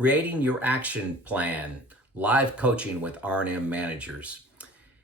creating your action plan, live coaching with R&M managers.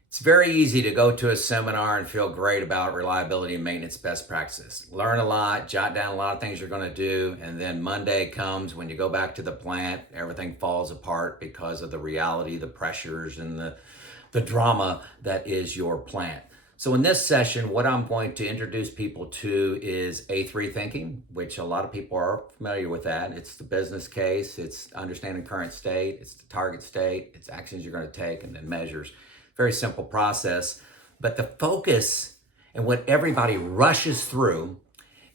It's very easy to go to a seminar and feel great about reliability and maintenance best practices. Learn a lot, jot down a lot of things you're going to do, and then Monday comes when you go back to the plant, everything falls apart because of the reality, the pressures, and the drama that is your plant. So in this session, what I'm going to introduce people to is A3 thinking, which a lot of people are familiar with that. It's the business case, it's understanding current state, it's the target state, it's actions you're going to take, and then measures. Very simple process, but the focus and what everybody rushes through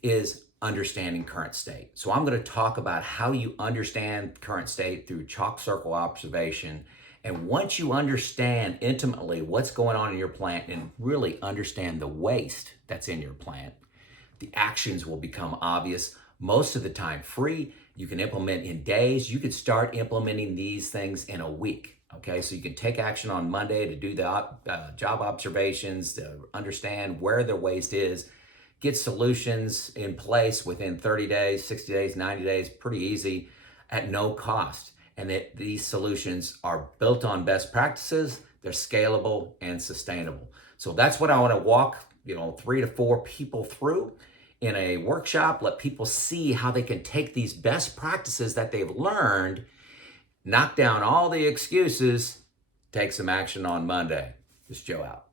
is understanding current state. So I'm going to talk about how you understand current state through chalk circle observation. And once you understand intimately what's going on in your plant and really understand the waste that's in your plant, the actions will become obvious, most of the time free. You can implement in days. You could start implementing these things in a week. Okay, so you can take action on Monday to do the job observations, to understand where the waste is, get solutions in place within 30 days, 60 days, 90 days, pretty easy at no cost. And these solutions are built on best practices, they're scalable and sustainable. So that's what I want to walk 3 to 4 people through in a workshop, let people see how they can take these best practices that they've learned, knock down all the excuses, take some action on Monday. This is Joe out.